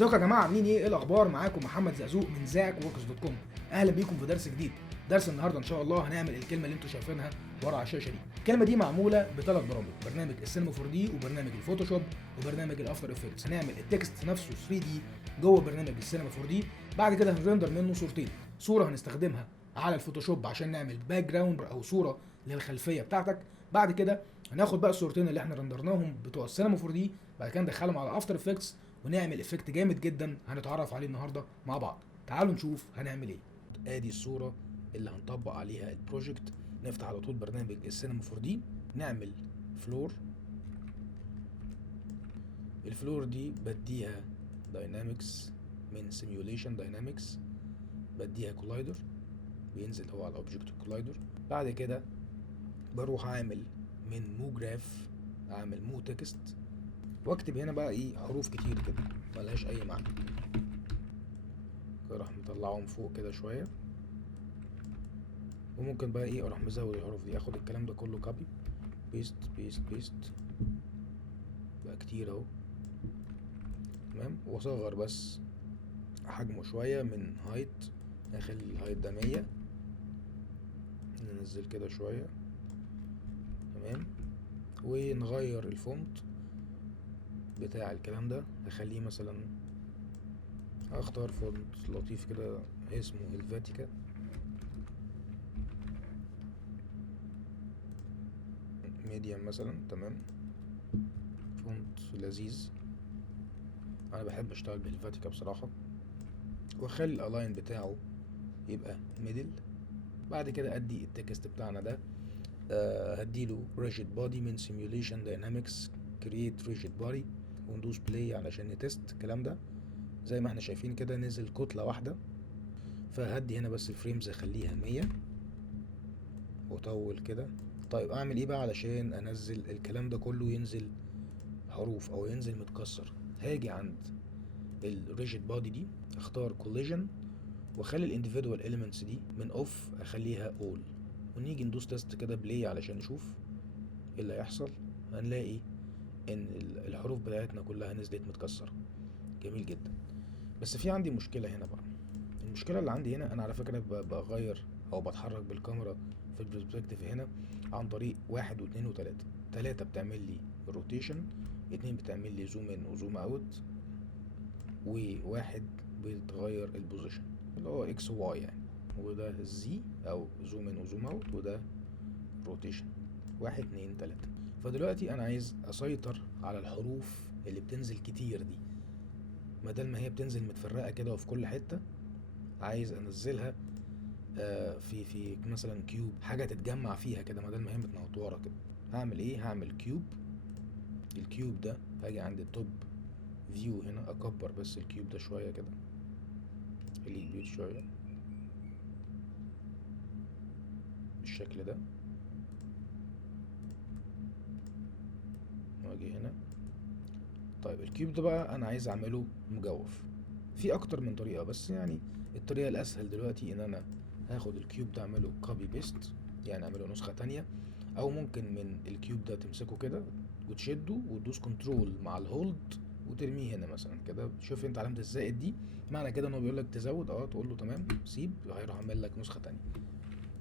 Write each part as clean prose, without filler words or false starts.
ازيكم يا جماعه، عاملين ايه الاخبار؟ معاكم محمد زقزوق من زاك وركس دوت كوم. اهلا بيكم في درس جديد. درس النهارده ان شاء الله هنعمل الكلمه اللي انتم شايفينها ورا على الشاشه دي. الكلمه دي معموله بثلاث برامج: برنامج السينما 4 دي، وبرنامج الفوتوشوب، وبرنامج الافتر افكتس. هنعمل التكست نفسه 3 دي جوه برنامج السينما 4 دي. بعد كده هنرندر منه صورتين: صوره هنستخدمها على الفوتوشوب عشان نعمل باك جراوند او صوره للخلفيه بتاعتك. بعد كده هناخد بقى الصورتين اللي احنا رندرناهم بتوع السينما 4 دي، بعد كده ندخلهم على افتر افكتس ونعمل افكت جامد جدا هنتعرف عليه النهارده مع بعض. تعالوا نشوف هنعمل ايه. ادي الصوره اللي هنطبق عليها البروجكت. نفتح على طول برنامج السينما 4 دي، نعمل فلور. الفلور دي بديها داينامكس من سيميوليشن داينامكس، بديها كولايدر بينزل هو على الاوبجكت كولايدر. بعد كده بروح اعمل من مو جراف، اعمل مو تكست، واكتب هنا بقى ايه حروف كتير كده ملهاش اي معنى. راح مطلعهم فوق كده شويه، وممكن بقى ايه اروح مزود الحروف دي. اخد الكلام ده كله كوبي بيست بيست بيست، بقى كتير اهو. تمام، واصغر بس حجمه شويه من هايت، اخلي الهايت ده 100، ننزل كده شويه. تمام، ونغير الفونت بتاع الكلام ده، اخليه مثلا، اختار فونت لطيف كده اسمه هيلفاتيكا، ميديم مثلا. تمام، فونت لذيذ، انا بحب اشتغل بالهيلفاتيكا بصراحه. واخلي الالاين بتاعه يبقى ميدل. بعد كده ادي التكست بتاعنا ده هديله rigid body من simulation dynamics create rigid body، وندوس بلاي علشان نتست الكلام ده. زي ما احنا شايفين كده نزل كتله واحده. فهدي هنا بس الفريمز اخليها 100 واطول كده. طيب اعمل ايه بقى علشان انزل الكلام ده كله ينزل حروف او ينزل متكسر؟ هاجي عند الريجيد بودي دي، اختار كوليجن، واخلي الانديفيدوال اليمنتس دي من اوف اخليها اول، ونيجي ندوس تيست كده بلاي علشان نشوف ايه اللي هيحصل. هنلاقي ان الحروف بتاعتنا كلها نزلت متكسره. جميل جدا. بس في عندي مشكله هنا بقى. المشكله اللي عندي هنا، انا على فكره بغير او بتحرك بالكاميرا في البرسبكتيف هنا عن طريق 1 و2 و3. 3 بتعمل لي روتيشن، 2 بتعمل لي زوم ان وزوم اوت، وواحد بتغير البوزيشن اللي هو اكس واي يعني، وده الزي او زوم ان وزوم اوت، وده روتيشن 1 2 3. فدلوقتي انا عايز اسيطر على الحروف اللي بتنزل كتير دي، بدل ما هي بتنزل متفرقه كده وفي كل حته، عايز انزلها في مثلا كيوب، حاجه تتجمع فيها كده بدل ما هي متنطوره كده. هعمل ايه؟ هعمل كيوب. الكيوب ده هاجي عند التوب فيو هنا، اكبر بس الكيوب ده شويه كده، خليه كبير شويه بالشكل ده. واجي هنا. طيب الكيوب ده بقى انا عايز اعمله مجوف. في اكتر من طريقه، بس يعني الطريقه الاسهل دلوقتي ان انا هاخد الكيوب ده اعمله كوبي بيست، يعني اعمله نسخه تانية. او ممكن من الكيوب ده تمسكه كده وتشده وتدوس كنترول مع الهولد وترميه هنا مثلا كده. شوف انت علامه الزائد دي، معنى كده انه بيقول لك تزود، تقول له تمام سيب، هيروح عامل لك نسخه تانية.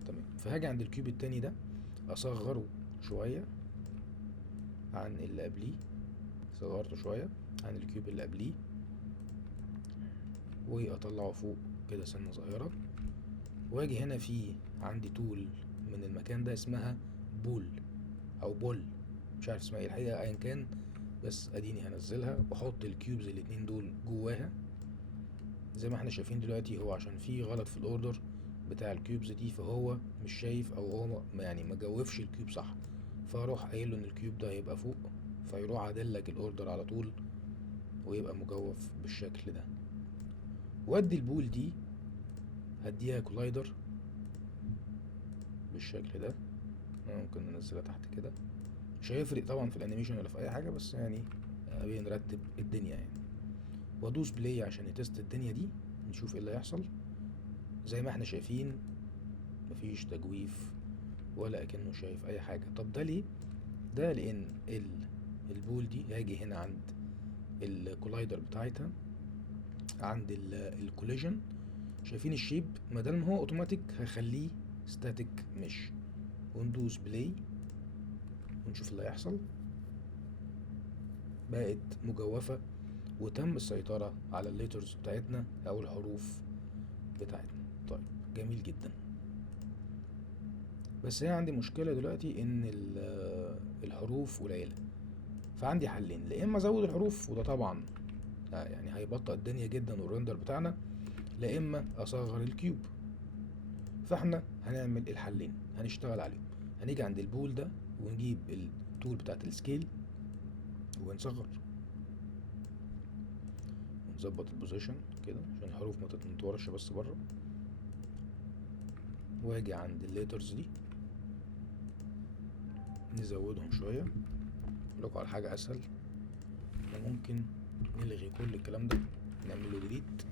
تمام، فهاجي عند الكيوب التاني ده اصغره شويه عن اللي قبليه، صغرته شويه عن الكيوب اللي قبليه، واطلعه فوق كده سنه صغيره. واجي هنا في عندي تول من المكان ده اسمها بول او بول، مش عارف اسمها ايه الحقيقه، ايا كان، بس اديني هنزلها واحط الكيوبز الاتنين دول جواها. زي ما احنا شايفين دلوقتي، هو عشان في غلط في الاوردر بتاع الكيوبز دي، فهو مش شايف او هو يعني ما جوفش الكيوب صح. فاروح قايل له ان الكيوب ده هيبقى فوق، فيروح عادلك الاوردر على طول ويبقى مجوف بالشكل ده. وادي البول دي هديها كولايدر بالشكل ده. ممكن ننزلها تحت كده، مش هيفرق طبعا في الانيميشن ولا في اي حاجه، بس يعني بنرتب الدنيا يعني. وادوس بلاي عشان يتست الدنيا دي، نشوف ايه اللي هيحصل. زي ما احنا شايفين مفيش تجويف ولا اكنه شايف اي حاجه. طب ده ليه؟ ده لان البول دي هاجي هنا عند الكولايدر بتاعتها، عند الكوليجن شايفين الشيب مادام هو اوتوماتيك هخليه ستاتيك مش، وندوس بلاي ونشوف اللي هيحصل. بقت مجوفة وتم السيطرة على الليترز بتاعتنا او الحروف بتاعتنا. طيب جميل جدا. بس هي عندي مشكلة دلوقتي ان الحروف قليلة، فعندي حلين. لا اما ازود الحروف وده طبعا يعني هيبطئ الدنيا جدا والرندر بتاعنا، لا اما اصغر الكيوب. فاحنا هنعمل الحلين هنشتغل عليهم. هنيجي عند البول ده ونجيب التول بتاعت السكيل ونصغر ونظبط البوزيشن كده عشان الحروف ما تتنطورش بس بره. واجي عند الليترز دي نزودهم شوية. لكم على حاجة اسهل، ممكن نلغي كل الكلام ده نعمل له ديليت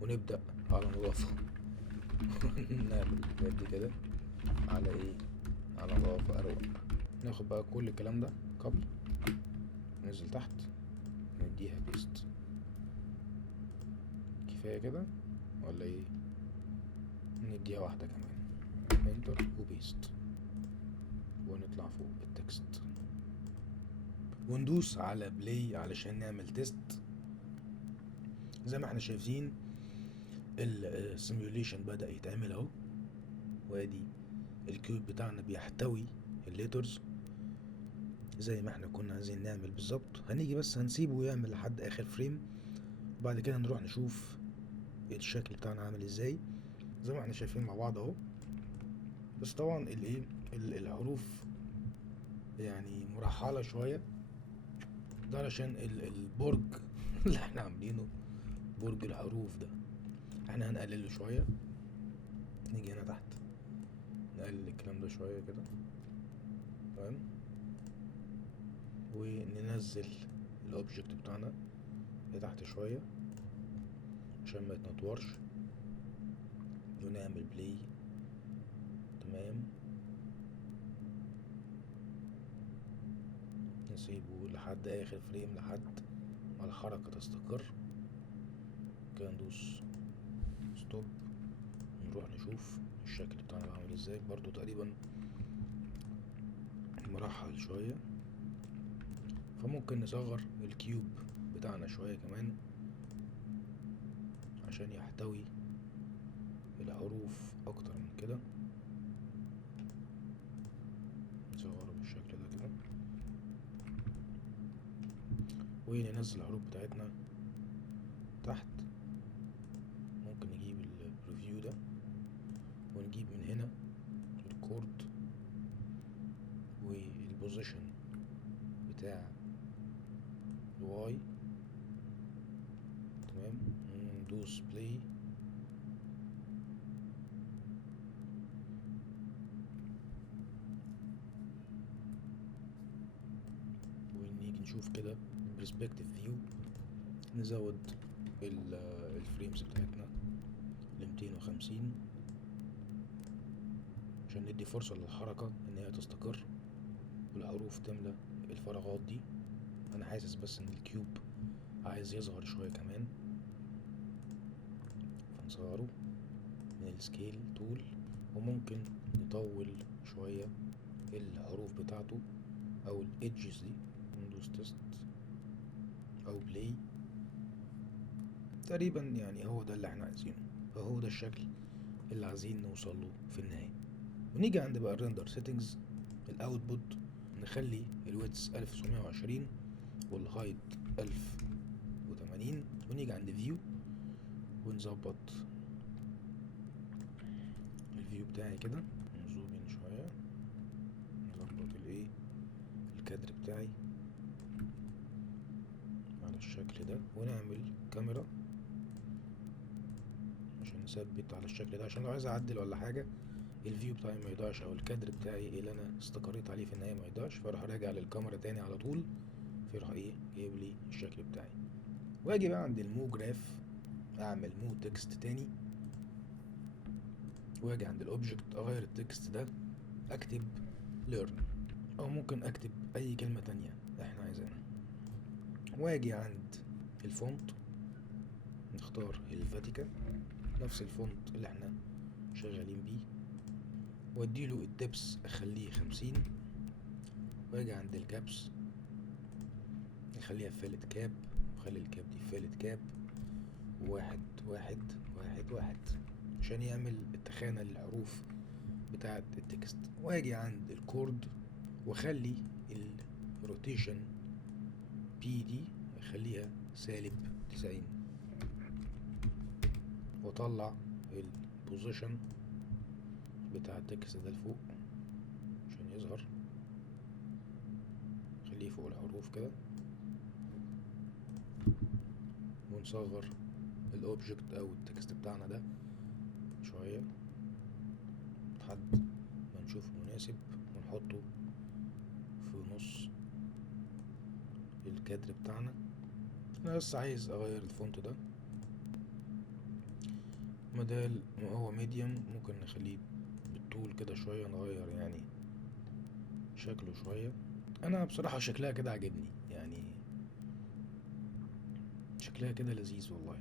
ونبدأ على نظافة. نعمل الحاجات دي كده على ايه، على نظافة اروق. ناخد بقى كل الكلام ده قبل ننزل تحت نديها بيست. كفاية كده ولا ايه؟ نديها واحدة كمان، انتر وبيست، ونطلع فوق التكست وندوس على بلاي علشان نعمل تيست. زي ما احنا شايفين السيميوليشن بدأ يتعمل اهو، وادي الكيوب بتاعنا بيحتوي الليترز زي ما احنا كنا عايزين نعمل بالظبط. هنيجي بس هنسيبه يعمل لحد اخر فريم، وبعد كده نروح نشوف الشكل بتاعنا عامل ازاي زي ما احنا شايفين مع بعض اهو. بس طبعا الايه الحروف يعني مرحلة شوية، ده علشان البرج اللي احنا عاملينه، برج الحروف ده احنا هنقلله شوية. نيجي هنا تحت نقلل الكلام ده شوية كده تمام، وننزل الاوبجكت بتاعنا لتحت شوية عشان ما يتنطورش، ونعمل بلاي تمام. نسيبه لحد اخر فريم لحد ما الحركة تستقر كده، ندوس ستوب نروح نشوف الشكل بتاعنا عامل ازاي. برضو تقريبا مرحل شوية، فممكن نصغر الكيوب بتاعنا شوية كمان عشان يحتوي الحروف اكتر من كده. نصغره بالشكل ده كده وننزل الحروف بتاعتنا تحت. ممكن نجيب البريفيو ده ونجيب من هنا الكورد والبوزيشن بتاع الواي تمام، ندوس بلاي ونيجي نشوف كده البرسبكتيف فيو. نزود الفريمز بتاعتنا ل250 عشان ندي فرصة للحركة ان هي تستقر والحروف تملى الفراغات دي. انا حاسس بس ان الكيوب عايز يصغر شوية كمان، فنصغره من السكيل تول. وممكن نطول شوية الحروف بتاعته او الادجز دي، ندوس تيست او بلاي. تقريبا يعني هو ده اللي احنا عايزينه، فهو ده الشكل اللي عايزين نوصله في النهاية. ونيجي عند بقى الريندر سيتنجز، الاوتبوت نخلي الويتس 1920 والهايت 1080. ونيجي عند فيو ونظبط الفيو بتاعي كده، نزوم ان شوية، نظبط الايه الكادر بتاعي على الشكل ده، ونعمل كاميرا عشان نثبت على الشكل ده عشان لو عايز اعدل ولا حاجة الفيو بتاعي ما يضيعش او الكادر بتاعي اللي انا استقريت عليه في النهاية ما يضيعش. فاروح راجع للكاميرا تاني على طول، فيروح ايه جايب لي الشكل بتاعي. واجي بقى عند المو جراف اعمل مو تكست تاني، واجي عند الاوبجكت اغير التكست ده اكتب learn او ممكن اكتب اي كلمة تانية احنا عايزينها. واجي عند الفونت نختار الفاتيكا، نفس الفونت اللي احنا شغالين بيه، واديله الدبس اخليه 50، واجي عند الكابس اخليها فالت كاب، وخلي الكاب دي فالت كاب، 1 1 1 1 عشان يعمل التخانة للحروف بتاعة التكست. واجي عند الكورد واخلي الروتيشن بي دي اخليها -90، واطلع البوزيشن بتاع التكست ده لفوق عشان يظهر، خليه فوق الحروف كده، ونصغر الاوبجكت او التكست بتاعنا ده شوية لحد ما نشوفه مناسب، ونحطه في نص الكادر بتاعنا. انا بس عايز اغير الفونت ده، بدل ما هو ميديوم ممكن نخليه بالطول كده شوية، نغير يعني شكله شوية. انا بصراحة شكلها كده عجبني، يعني شكلها كده لذيذ والله.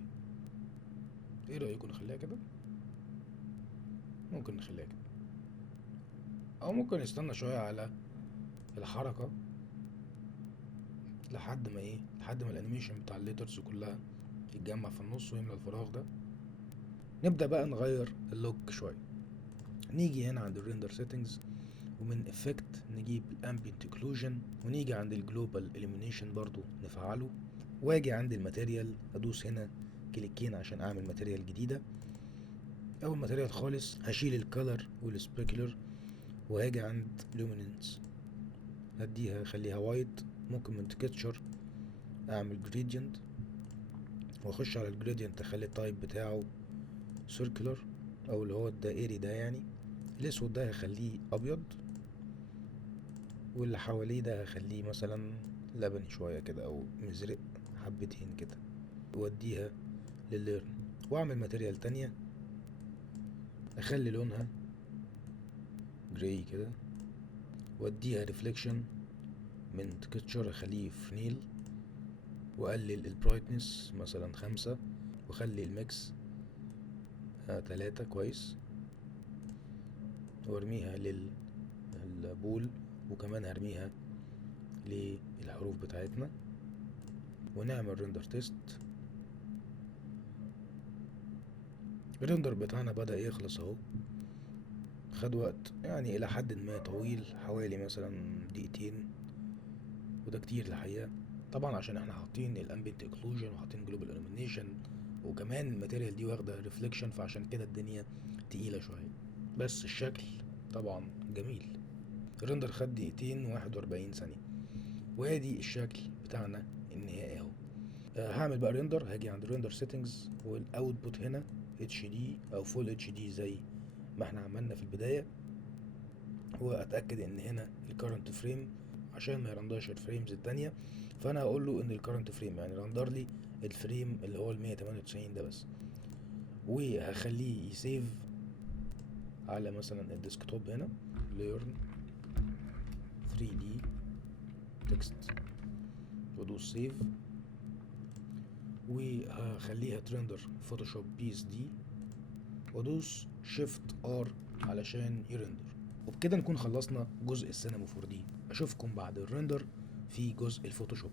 ايه رأيكم نخليها كده؟ ممكن نخليها كده، او ممكن نستنى شوية على الحركة لحد ما الانيميشن بتاع الليترز كلها يتجمع في النص ويملى الفراغ ده. نبدأ بقى نغير اللوك شوية. نيجي هنا عند الريندر سيتنجز، ومن افكت نجيب الامبيانت اوكلوجن، ونيجي عند الجلوبال illumination برضو نفعله، واجي عند الماتيريال ادوس هنا كليكين عشان اعمل ماتيريال جديدة. اول ماتيريال خالص هشيل الكالر والسبيكولر، وهاجي عند لوميننس هديها خليها وايت. ممكن من تكتشر اعمل جريدينت، واخش على الجريدينت اخلي التايب بتاعه سيركلر او اللي هو الدائري ده يعني. الاسود ده هخليه ابيض، واللي حواليه ده هخليه مثلا لبني شوية كده او مزرق حبتين كده، واديها للليرن. واعمل ماتيريال تانية اخلي لونها جراي كده، واديها ريفليكشن من تكتشر اخليه فنيل، واقلل البرايتنس مثلا 5، واخلي الميكس 3 كويس، وارميها للبول، وكمان هرميها للحروف بتاعتنا، ونعمل ريندر تيست. الريندر بتاعنا بدأ يخلص اهو، خد وقت يعني الى حد ما طويل، حوالي مثلا دقيقتين، وده كتير الحقيقة. طبعا عشان احنا حاطين الامبيانت اوكلوجن وحاطين جلوبال illumination، وكمان الماتيريال دي واخدة ريفليكشن، فعشان كده الدنيا تقيلة شوية، بس الشكل طبعا جميل. الريندر خد دقيقتين و41 ثانية، وادي الشكل بتاعنا النهائي اهو. هعمل بقى ريندر، هاجي عند ريندر سيتنجز، والاوتبوت هنا HD او فول HD زي ما احنا عملنا في البداية، واتأكد ان هنا الكرنت فريم عشان ما يرندرش الفريمز التانية. فانا هقول له ان الكرنت فريم يعني رندر لي الفريم اللي هو ال 198 ده بس، وهخليه يسيف على مثلا الديسكتوب هنا learn 3D text، وادوس سيف، وهخليها ترندر فوتوشوب PSD، وادوس شيفت R علشان يرندر. وبكده نكون خلصنا جزء السينما 4D. اشوفكم بعد الرندر في جزء الفوتوشوب.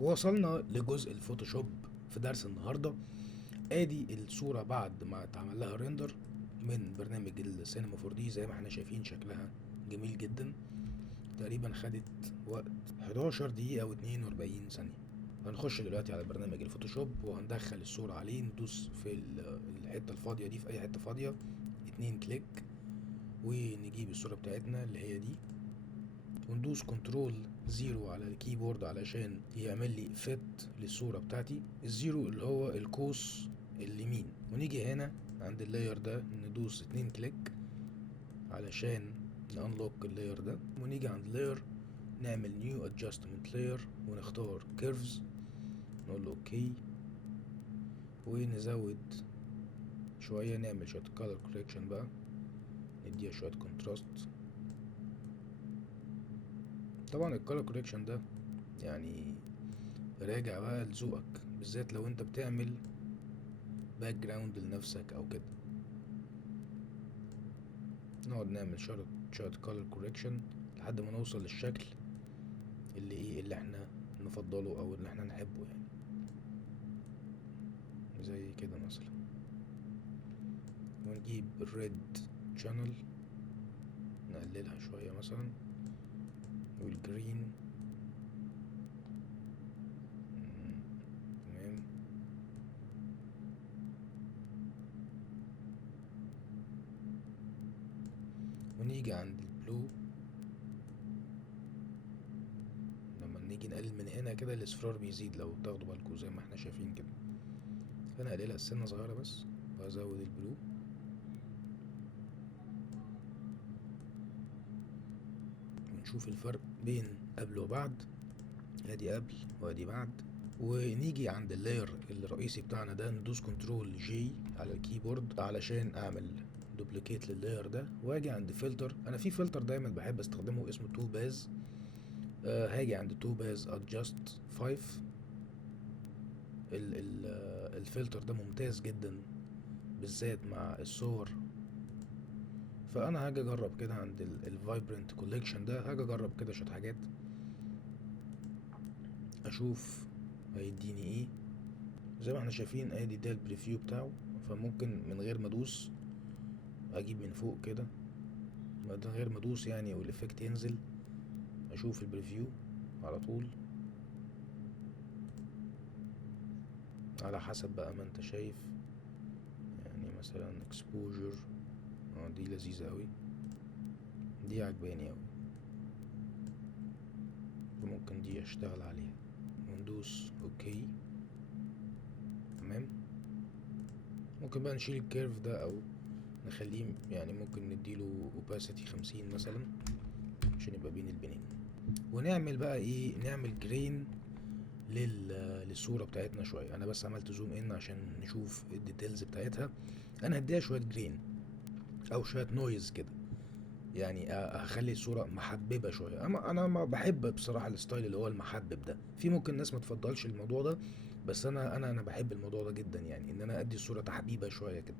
ووصلنا لجزء الفوتوشوب في درس النهارده. ادي الصورة بعد ما اتعمل لها ريندر من برنامج السينما 4D، زي ما احنا شايفين شكلها جميل جدا. تقريبا خدت وقت 11 دقيقة و42 ثانية. هنخش دلوقتي على برنامج الفوتوشوب، وهندخل الصورة عليه، ندوس في الحتة الفاضية دي، في اي حتة فاضية 2 كليك، ونجيب الصورة بتاعتنا اللي هي دي، وندوس كنترول 0 على الكيبورد علشان يعمل لي فيت للصورة بتاعتي. الزيرو اللي هو القوس اليمين، ونيجي هنا عند اللاير ده ندوس 2 كليك علشان نانلوك اللاير ده، ونيجي عند لاير نعمل نيو ادجستمنت لاير، ونختار كيرفز، نقول له اوكي، ونزود شوية، نعمل شوية color correction بقى، نديها شوية contrast. طبعا الكالر كوريكشن ده يعني راجع بقى لذوقك، بالذات لو انت بتعمل باك جراوند لنفسك او كده. نقعد نعمل شوية color correction لحد ما نوصل للشكل اللي احنا نفضله او اللي احنا نحبه يعني، زي كده مثلا. ونجيب الريد channel نقللها شوية مثلا، والجرين تمام. ونيجي عند البلو، لما نيجي نقلل من هنا كده الاصفرار بيزيد لو تاخدوا بالكم زي ما احنا شايفين كده. فانا هقللها سنة صغيرة بس وازود البلو. ونشوف الفرق بين قبل وبعد، ادي قبل وادي بعد. ونيجي عند اللاير الرئيسي بتاعنا ده، ندوس كنترول جي على الكيبورد علشان اعمل دوبليكيت لللاير ده، واجي عند فلتر. انا في فلتر دايما بحب استخدمه اسمه تو باز. هاجي عند تو باز ادجست 5. الفلتر ده ممتاز جدا بالذات مع الصور. فانا هاجي اجرب كده عند الفايبرنت كوليكشن ده، هاجي اجرب كده شويه حاجات اشوف هيديني ايه. زي ما احنا شايفين ادي ده البريفيو بتاعه. فممكن من غير ما ادوس اجيب من فوق كده، من غير ما ادوس يعني والافكت ينزل، اشوف البريفيو على طول على حسب بقى ما انت شايف. يعني مثلا اكسبوجر دي لذيذة اوي، دي عجباني اوي، فممكن دي اشتغل عليها. وندوس اوكي تمام. ممكن بقى نشيل الكيرف ده او نخليه، يعني ممكن نديله opacity 50 مثلا عشان يبقى بين البنين. ونعمل بقى ايه، نعمل جرين للصورة بتاعتنا شوية. انا بس عملت زوم ان عشان نشوف الديتيلز بتاعتها. انا هديها شوية جرين او شوية نويز كده، يعني هخلي الصورة محببة شوية. انا ما بحب بصراحة الستايل اللي هو المحبب ده. في ممكن ناس ما تفضلش الموضوع ده، بس انا بحب الموضوع ده جدا، يعني ان انا ادي الصورة تحبيبة شوية كده.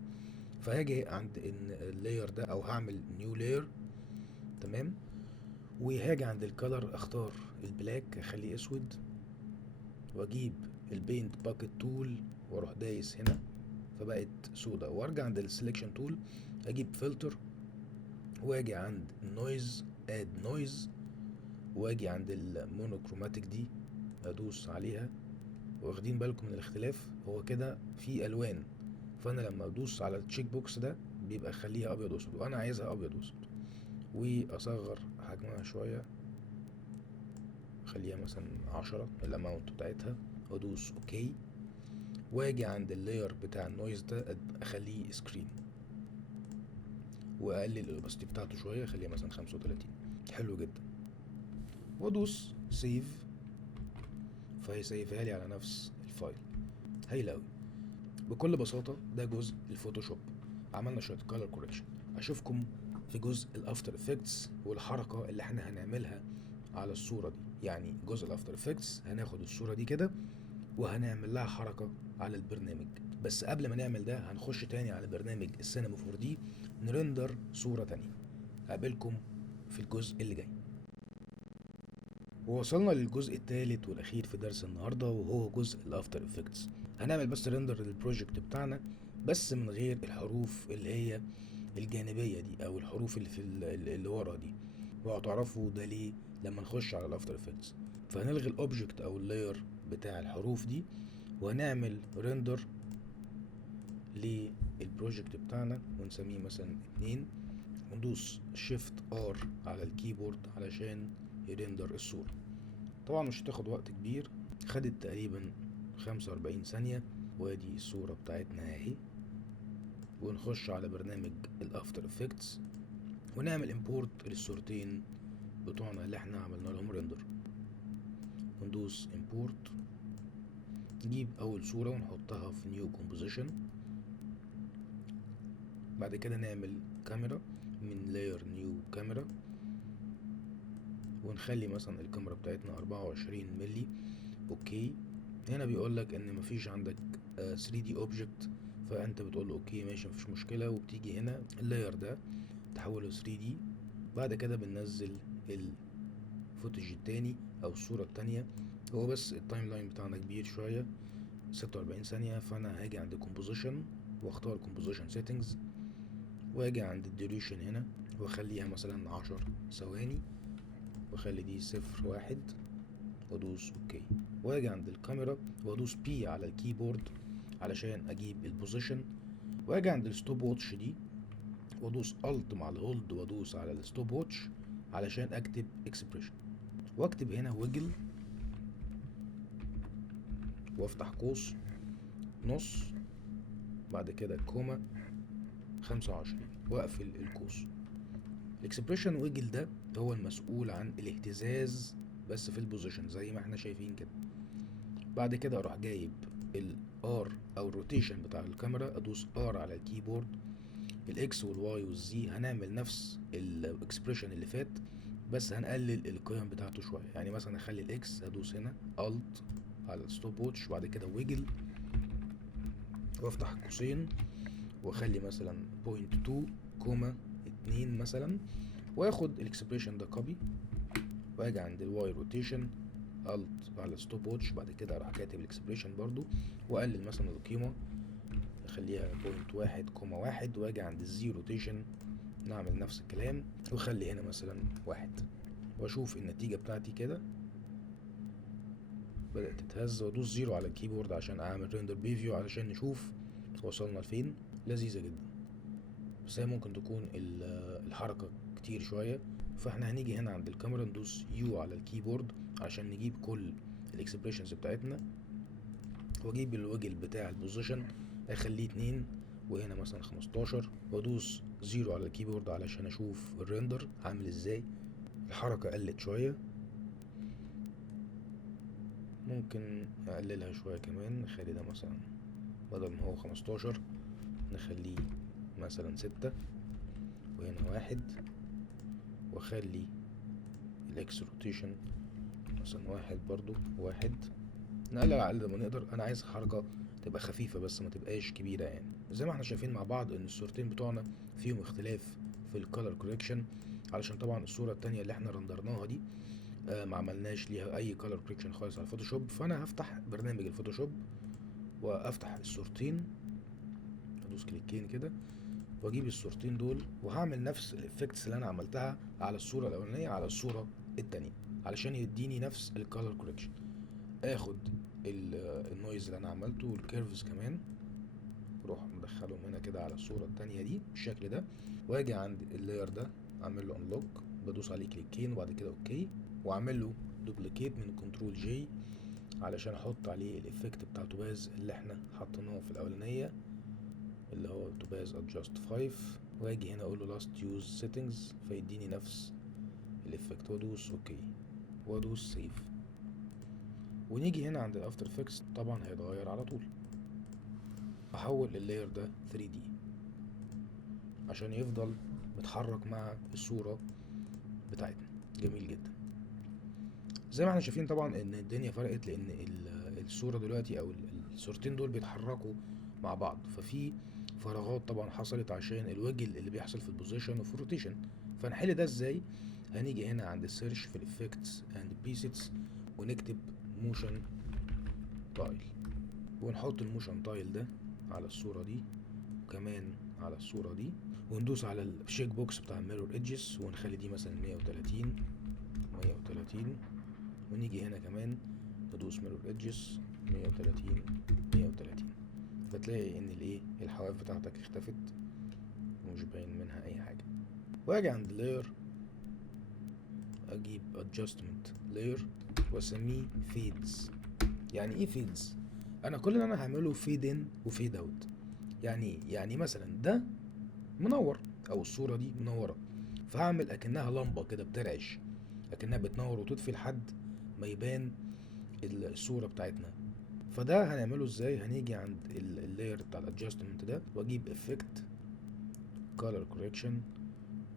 فهاجي عند اللاير ده او هعمل نيو لاير تمام. وهاجي عند الكالر اختار البلاك اخليه اسود، واجيب البينت باكيت تول واروح دايس هنا فبقت سودا. وارجع عند السليكشن تول اجيب فلتر، واجي عند النويز اد نويز، واجي عند المونوكروماتيك دي ادوس عليها. واخدين بالكم من الاختلاف؟ هو كده في الوان، فانا لما ادوس على التشيك بوكس ده بيبقى خليها ابيض واسود، وانا عايزها ابيض واسود. واصغر حجمها شويه، خليها مثلا 10 الاماونت بتاعتها، وادوس اوكي. واجي عند اللاير بتاع النويز ده اخليه سكرين، واقلل الاوباستي بتاعته شويه، اخليها مثلا 35. حلو جدا. وادوس سيف، فهيسيفها لي على نفس الفايل. هايل اوي. بكل بساطه ده جزء الفوتوشوب. عملنا شويه كولر كوركشن. اشوفكم في جزء الافتر افكتس والحركه اللي احنا هنعملها على الصوره دي. يعني جزء الافتر افكتس هناخد الصوره دي كده وهنعمل لها حركه على البرنامج. بس قبل ما نعمل ده هنخش تاني على برنامج السينما 4 دي نرندر صوره تانية. هقابلكم في الجزء اللي جاي. ووصلنا للجزء الثالث والاخير في درس النهارده، وهو جزء الافتر افكتس. هنعمل بس ريندر للبروجكت بتاعنا، بس من غير الحروف اللي هي الجانبيه دي او الحروف اللي في اللي ورا دي. وهتعرفوا ده ليه لما نخش على الافتر افكتس. فهنلغي الاوبجكت او اللاير بتاع الحروف دي، وهنعمل ريندر للبروجكت بتاعنا ونسميه مثلا 2. وندوس شيفت ار على الكيبورد علشان يرندر الصورة. طبعا مش هتاخد وقت كبير، خدت تقريبا 45 ثانية. وادي الصورة بتاعتنا اهي. ونخش على برنامج الافتر افكتس ونعمل امبورت للصورتين بتوعنا اللي احنا عملنا لهم ريندر. وندوس امبورت، نجيب اول صورة ونحطها في نيو كومبوزيشن. بعد كده نعمل كاميرا من لاير نيو كاميرا، ونخلي مثلا الكاميرا بتاعتنا 24 ملي. اوكي. هنا بيقول لك ان مفيش عندك 3D object، فانت بتقول له اوكي ماشي مفيش مشكله، وبتيجي هنا اللاير ده تحوله 3D. بعد كده بننزل الفوتج التاني او الصوره التانيه. هو بس التايم لاين بتاعنا كبير شويه 46 ثانيه، فانا هاجي عند كومبوزيشن واختار كومبوزيشن سيتنجز، واجي عند الديوريشن هنا واخليها مثلا 10 ثواني، واخلي دي 0 1، وادوس اوكي. واجي عند الكاميرا وادوس بي على الكيبورد علشان اجيب البوزيشن، واجي عند الستوب واتش دي وادوس الت مع الهولد وادوس على الستوب واتش علشان اكتب اكسبريشن، واكتب هنا ويجل وافتح قوس نص، بعد كده كوما 25 واقفل القوس. الاكسبريشن ويجل ده هو المسؤول عن الاهتزاز بس في البوزيشن زي ما احنا شايفين كده. بعد كده اروح جايب الار او الروتيشن بتاع الكاميرا، ادوس ار على الكيبورد. الاكس والواي والزي هنعمل نفس الاكسبريشن اللي فات، بس هنقلل القيم بتاعته شويه. يعني مثلا اخلي الاكس ادوس هنا الت على الستوب واتش، وبعد كده ويجل وافتح قوسين واخلي مثلا 0.2 مثلا، واخد الاكسبريشن ده كوبي، واجي عند الواي روتيشن الت على الستوب واتش، بعد كده اروح كاتب الاكسبريشن برضو واقلل مثلا القيمه اخليها 0.1 واجي عند الزي روتيشن نعمل نفس الكلام واخلي هنا مثلا 1، واشوف النتيجه بتاعتي كده بدات تتهز، وادوس 0 على الكيبورد عشان اعمل ريندر بريفيو علشان نشوف وصلنا لفين. لذيذه جدا، بس هي ممكن تكون الحركه كتير شويه، فاحنا هنيجي هنا عند الكاميرا ندوس يو على الكيبورد عشان نجيب كل الاكسبريشنز بتاعتنا، واجيب الوجل بتاع البوزيشن اخليه 2 وهنا مثلا 15، وادوس 0 على الكيبورد علشان اشوف الريندر عامل ازاي. الحركة قلت شوية، ممكن اقللها شوية كمان، نخلي ده مثلا بدل ما هو 15 نخليه مثلا 6، وهنا 1، واخلي الاكس روتيشن مثلا 1 برضو 1. نقلل على قد ما نقدر، انا عايز حركة تبقى خفيفة بس ما تبقاش كبيرة. يعني زي ما احنا شايفين مع بعض ان الصورتين بتوعنا فيهم اختلاف في الكالر كوريكشن، علشان طبعا الصورة التانية اللي احنا رندرناها دي ما عملناش ليها اي كالر كوريكشن خالص على الفوتوشوب. فانا هفتح برنامج الفوتوشوب وافتح الصورتين، ادوس كليكين كده واجيب الصورتين دول وهعمل نفس الافكتس اللي انا عملتها على الصورة الاولانية على الصورة التانية علشان يديني نفس الكالر كوريكشن. اخد النويز اللي انا عملته والكيرفز كمان، اروح مدخلهم هنا كده على الصورة التانية دي بالشكل ده، واجي عند اللاير ده اعمل له انلوك، بدوس عليه كليكين وبعد كده اوكي، واعمل له دوبليكيت من كنترول جي علشان احط عليه الافكت بتاع توباز اللي احنا حطيناه في الاولانية اللي هو توباز ادجاست 5، واجي هنا اقول له لاست يوز سيتنجز فيديني نفس الافكت، وادوس اوكي وادوس سيف. ونيجي هنا عند الافتر افكتس طبعا هيتغير على طول، احول اللاير ده 3D عشان يفضل متحرك مع الصورة بتاعتنا. جميل جدا. زي ما احنا شايفين طبعا ان الدنيا فرقت، لان الصورة دلوقتي او الصورتين دول بيتحركوا مع بعض، ففي فراغات طبعا حصلت عشان الوجل اللي بيحصل في البوزيشن وفي الروتيشن. فنحل ده ازاي؟ هنيجي هنا عند السيرش في الافكتس اند بريسيتس ونكتب موشن تايل، ونحط الموشن تايل ده على الصورة دي وكمان على الصورة دي، وندوس على الشيك بوكس بتاع الميرور ايدجز ونخلي دي مثلا 130 130، ونيجي هنا كمان ندوس ميرور ايدجز 130 130، فتلاقي ان الايه الحواف بتاعتك اختفت ومش باين منها اي حاجة. واجي عند لاير اجيب adjustment layer واسميه فيدز. يعني ايه فيدز؟ انا كل اللي انا هعمله فيد ان وفيد اوت. يعني مثلا ده منور او الصورة دي منورة، فهعمل اكنها لمبة كده بترعش، اكنها بتنور وتطفي لحد ما يبان الصورة بتاعتنا. فده هنعمله ازاي؟ هنيجي عند اللاير بتاع الادجستمنت ده واجيب افكت color correction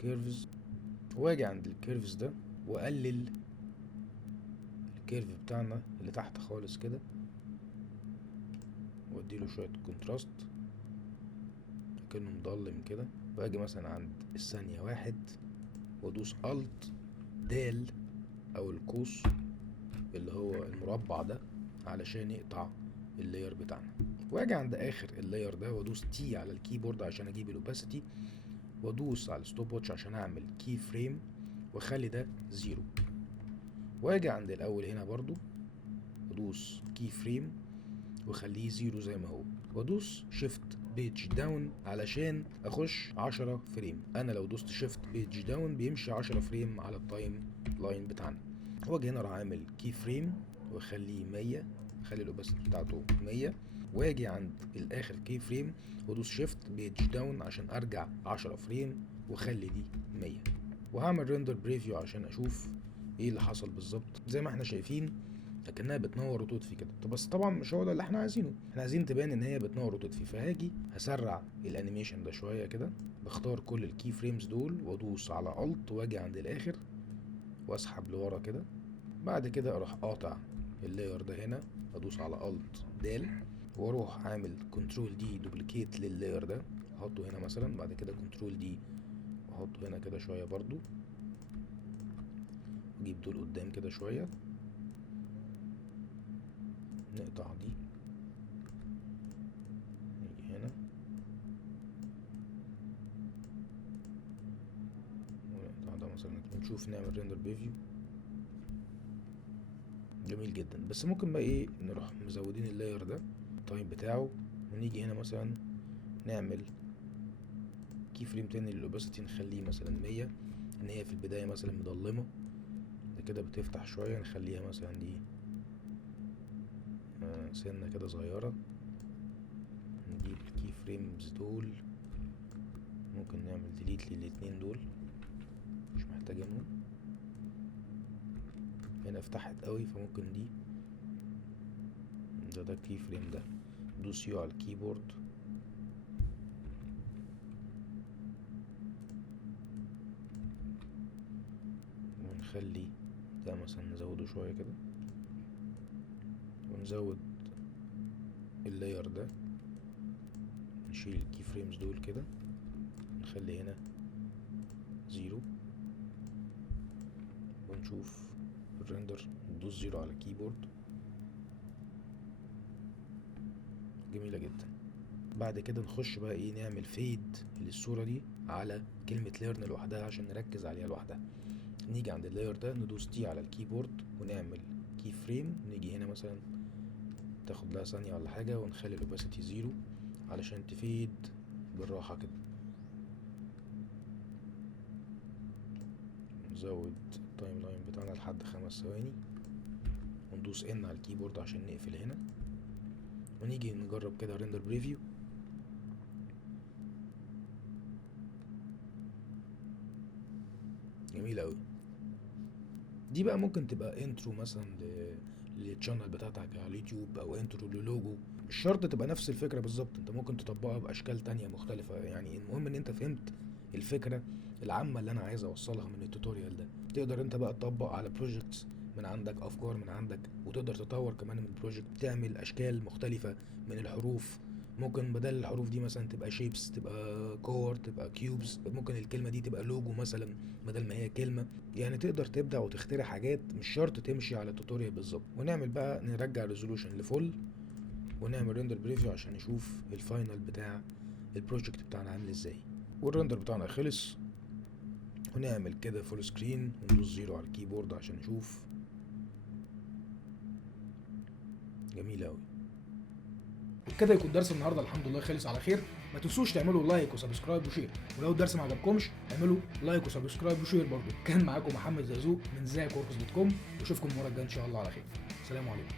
curves، واجي عند الكيرفز ده واقلل الكيرف بتاعنا اللي تحت خالص كده واديله شويه كونتراست كأنه مضلم كده، واجي مثلا عند الثانية 1 وادوس الت د او القوس اللي هو المربع ده علشان يقطع اللاير بتاعنا، واجي عند اخر اللاير ده وادوس تي على الكيبورد عشان اجيب الاوباسيتي، وادوس على الستوب واتش عشان اعمل كي فريم واخلي ده 0، واجي عند الاول هنا برضو وادوس كي فريم واخليه 0 زي ما هو، وادوس شيفت بيج داون علشان اخش 10 فريم. انا لو دوست شيفت بيج داون بيمشي 10 فريم على التايم لاين بتاعنا. واجي هنا راح اعمل كي فريم واخليه 100، اخلي الاوباسيتي بتاعته 100، واجي عند الاخر كي فريم وادوس شيفت بيج داون عشان ارجع 10 فريم واخلي دي 100، وهعمل ريندر بريفيو عشان اشوف ايه اللي حصل بالظبط. زي ما احنا شايفين لكنها بتنور وتطفي كده، بس طبعا مش هو ده اللي احنا عايزينه، احنا عايزين تبان ان هي بتنور وتطفي. فهاجي هسرع الانيميشن ده شويه كده، بختار كل الكي فريمز دول وادوس على الت واجي عند الاخر واسحب لورا كده، بعد كده اروح قاطع اللاير ده هنا، ادوس على الت د واروح عامل كنترول دي دوبليكيت لللاير ده، احطه هنا مثلا، بعد كده كنترول دي واحطه هنا كده شويه برضو، اجيب دول قدام كده شويه، نقطع دي، نيجي هنا ونقطع ده مثلا ونشوف نعمل ريندر بريفيو. جميل جدا. بس ممكن بقى ايه نروح مزودين اللاير ده التايم بتاعه، ونيجي هنا مثلا نعمل كي فريم تاني للاوباسيتي نخليه مثلا 100، ان هي في البدايه مثلا مضلمه ده كده بتفتح شويه، نخليها مثلا دي سنه كده صغيره. نجيب الكي فريمز دول ممكن نعمل ديليت للاتنين دول مش محتاجينهم، هنا فتحت قوي فممكن دي ده الكي فريم ده، دوس يو على الكيبورد ونخلي ده مثلا نزوده شوية كده، ونزود اللاير ده، نشيل الكي فريمز دول كده، نخلي هنا 0 ونشوف الريندر، ندوس 0 على الكيبورد. جميلة جدا. بعد كده نخش بقى ايه نعمل فيد للصورة دي على كلمة ليرن لوحدها عشان نركز عليها لوحدها. نيجي عند اللاير ده ندوس تي على الكيبورد ونعمل كي فريم، نيجي هنا مثلا تاخد لها ثانية ولا حاجة ونخلي الاوباسيتي 0 علشان تفيد بالراحة كده. نزود التايم لاين بتاعنا لحد 5 ثواني وندوس ان على الكيبورد عشان نقفل هنا، ونيجي نجرب كده ريندر بريفيو. جميل اوي. دي بقى ممكن تبقى انترو مثلا للشانل بتاعتك على اليوتيوب، او انترو للوجو، مش شرط تبقى نفس الفكرة بالظبط، انت ممكن تطبقها باشكال تانية مختلفة. يعني المهم ان انت فهمت الفكرة العامة اللي انا عايز اوصلها من التوتوريال ده. تقدر انت بقى تطبق على بروجكتس من عندك، افكار من عندك، وتقدر تطور كمان من البروجكت، تعمل اشكال مختلفة من الحروف. ممكن بدل الحروف دي مثلا تبقى شيبس، تبقى كور، تبقى كيوبس، ممكن الكلمة دي تبقى لوجو مثلا بدل ما هي كلمة. يعني تقدر تبدع وتخترع حاجات، مش شرط تمشي على التوتوريال بالظبط. ونعمل بقى نرجع ريزولوشن لفول ونعمل ريندر بريفيو عشان نشوف الفاينل بتاع البروجكت بتاعنا عامل ازاي. والريندر بتاعنا خلص، ونعمل كده فول سكرين وندوس 0 على الكيبورد عشان نشوف. جميل اوي. وبكده يكون درس النهارده الحمد لله خلص على خير. ما تنسوش تعملوا لايك وسبسكرايب وشير، ولو الدرس ما عجبكمش اعملوا لايك وسبسكرايب وشير برضه. كان معاكم محمد زازوق من زاكوركس.com، واشوفكم المره الجايه ان شاء الله على خير. سلام عليكم.